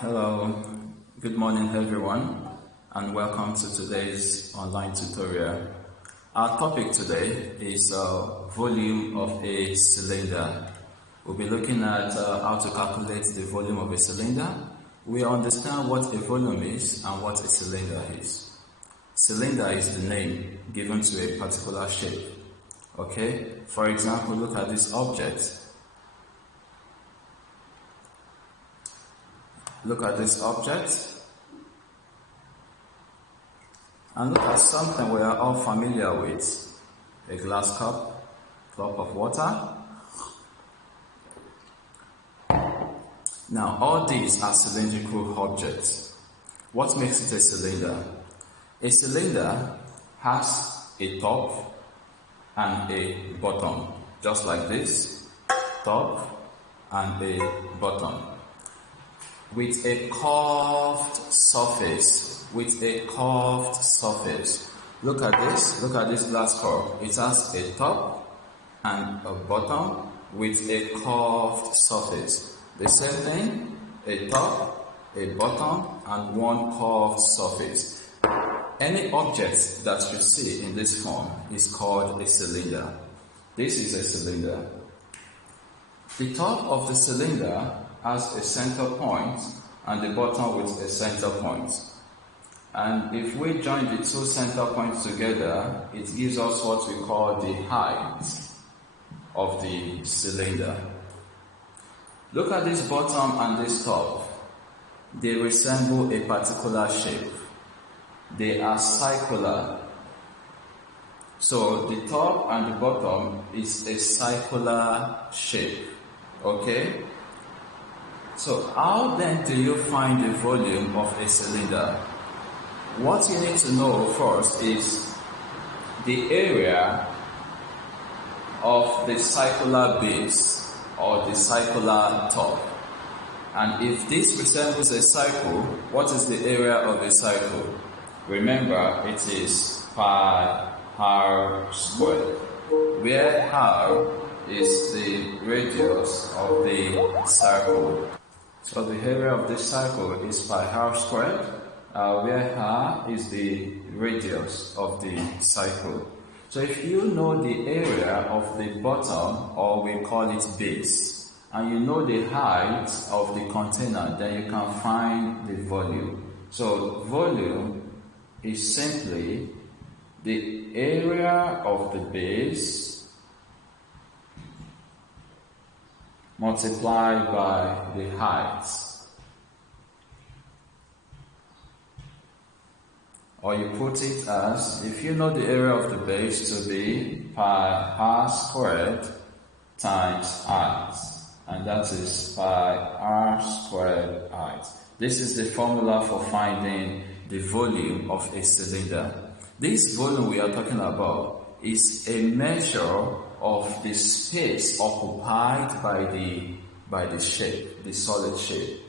Hello, good morning everyone, and welcome to today's online tutorial. Our topic today is volume of a cylinder. We'll be looking at how to calculate the volume of a cylinder. We understand what a volume is and what a cylinder is. Cylinder is the name given to a particular shape. Okay, for example, look at this object. Look at this object and look at something we are all familiar with. A glass cup of water. Now all these are cylindrical objects. What makes it a cylinder? A cylinder has a top and a bottom, just like this, top and a bottom, with a curved surface, Look at this glass cup. It has a top and a bottom with a curved surface. The same thing, a top, a bottom, and one curved surface. Any object that you see in this form is called a cylinder. This is a cylinder. The top of the cylinder has a center point and the bottom with a center point. And if we join the two center points together, it gives us what we call the height of the cylinder. Look at this bottom and this top. They resemble a particular shape. They are circular. So the top and the bottom is a circular shape. Okay? So how then do you find the volume of a cylinder? What you need to know first is the area of the circular base or the circular top. And if this resembles a circle, what is the area of a circle? Remember, it is pi r squared, where r is the radius of the circle. So the area of this circle is pi r squared, where r is the radius of the circle. So if you know the area of the bottom, or we call it base, and you know the height of the container, then you can find the volume. So volume is simply the area of the base multiplied by the height. Or you put it as, if you know the area of the base to be pi r squared times height, and that is pi r squared height. This is the formula for finding the volume of a cylinder. This volume we are talking about is a measure of the space occupied by the shape, the solid shape.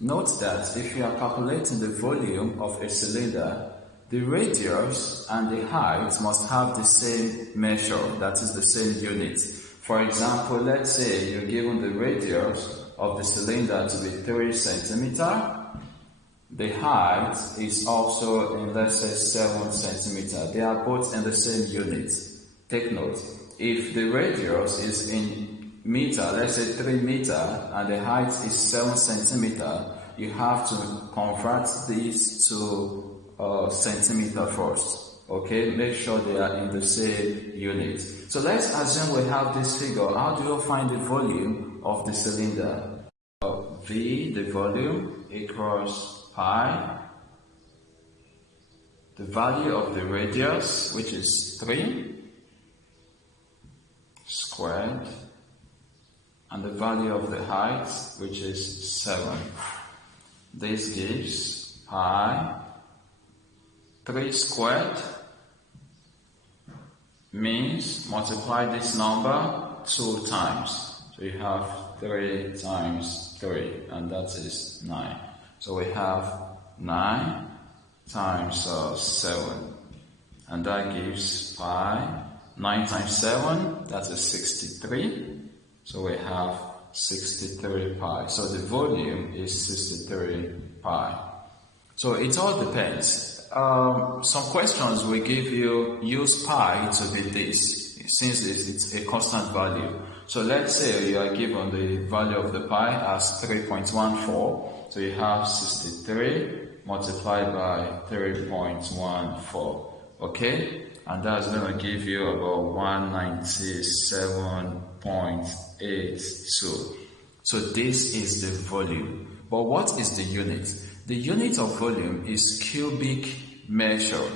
Note that if you are calculating the volume of a cylinder, the radius and the height must have the same measure, that is the same unit. For example, let's say you're given the radius of the cylinder to be 3 centimeters. The height is also in, let's say, 7 centimeters. They are both in the same unit. Take note, if the radius is in meter, let's say 3 meters, and the height is 7 centimeters, you have to convert these to centimeter first. Okay, make sure they are in the same unit. So let's assume we have this figure. How do you find the volume of the cylinder? V, the volume, equals pi, the value of the radius, which is 3, squared, and the value of the height, which is 7. This gives pi 3 squared, means multiply this number 2 times. So you have 3 times 3, and that is 9. So we have 9 times 7, and that gives pi 9 times 7, that is 63. So we have 63 pi. So the volume is 63 pi. So it all depends. Some questions will give you use pi to be this, since it's a constant value. So let's say you are given the value of the pi as 3.14. So you have 63 multiplied by 3.14. Okay? And that's going to give you about 197.82. So this is the volume. But what is the unit? The unit of volume is cubic measure.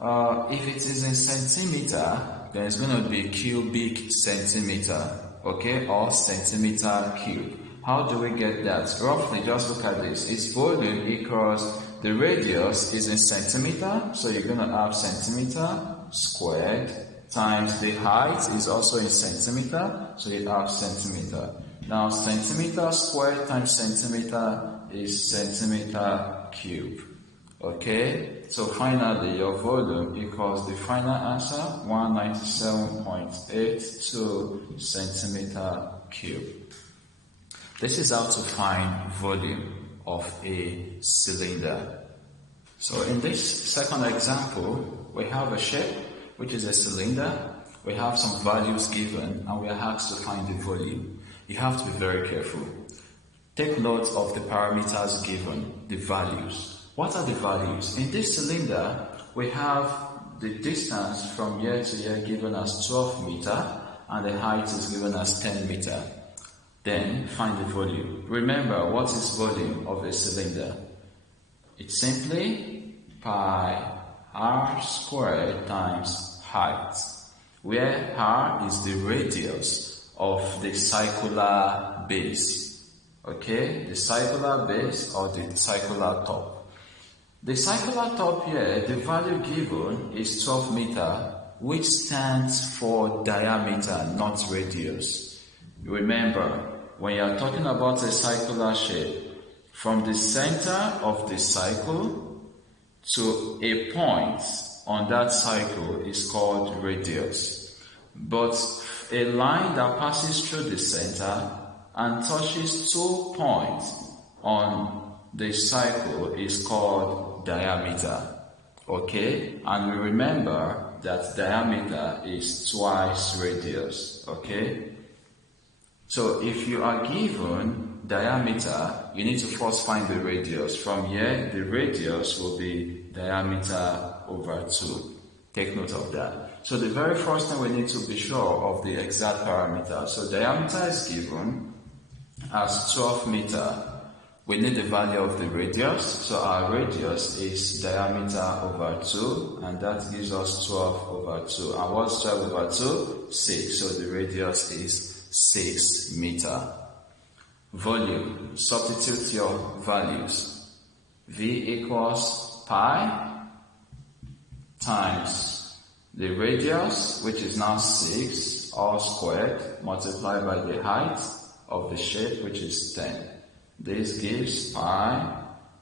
If it is in centimeter, then it's going to be cubic centimeter, okay, or centimeter cube. How do we get that? Roughly, just look at this. Its volume equals the radius is in centimeter, so you're going to have centimeter squared times the height is also in centimeter, so you have centimeter. Now, centimeter squared times centimeter is centimeter cube. Okay, so finally your volume equals the final answer 197.82 centimeter cube. This is how to find volume of a cylinder. So in this second example, we have a shape which is a cylinder. We have some values given and we are asked to find the volume. You have to be very careful. Take note of the parameters given, the values. What are the values? In this cylinder, we have the distance from here to here given as 12 meter and the height is given as 10 meter. Then find the volume. Remember, what is volume of a cylinder? It's simply pi r squared times height, where r is the radius of the circular base. Okay, the circular base or the circular top. The circular top here, the value given is 12 meter, which stands for diameter, not radius. Remember, when you are talking about a circular shape, from the center of the circle to a point on that circle is called radius. But a line that passes through the center and touches 2 points on the circle is called diameter. Okay? And we remember that diameter is twice radius. Okay? So if you are given diameter, you need to first find the radius. From here, the radius will be diameter over 2. Take note of that. So the very first thing we need to be sure of the exact parameter. So diameter is given as 12 meter. We need the value of the radius. So our radius is diameter over 2, and that gives us 12 over 2. And what's 12 over 2? 6. So the radius is 6 meter. Volume. Substitute your values. V equals pi times the radius, which is now 6, all squared, multiplied by the height of the shape, which is 10. This gives pi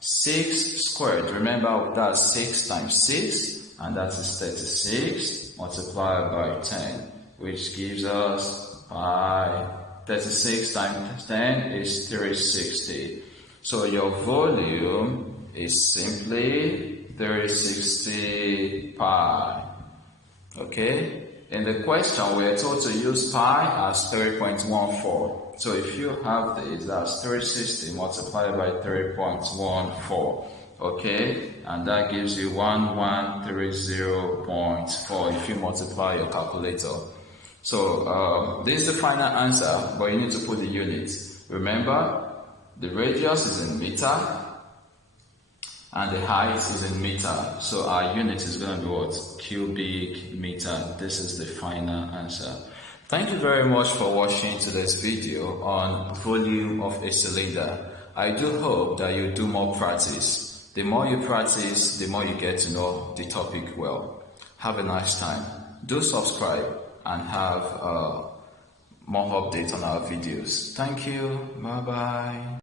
6 squared. Remember, that's 6 times 6, and that is 36 multiplied by 10, which gives us pi 36 times 10 is 360. So your volume is simply 360 pi. Okay? In the question, we are told to use pi as 3.14. So if you have this, that's 360 multiplied by 3.14. Okay? And that gives you 1130.4 if you multiply your calculator. So this is the final answer, but you need to put the units. Remember, the radius is in meter and the height is in meter. So our unit is going to be what? Cubic meter. This is the final answer. Thank you very much for watching today's video on volume of a cylinder. I do hope that you do more practice. The more you practice, the more you get to know the topic well. Have a nice time. Do subscribe and have more updates on our videos. Thank you. Bye-bye.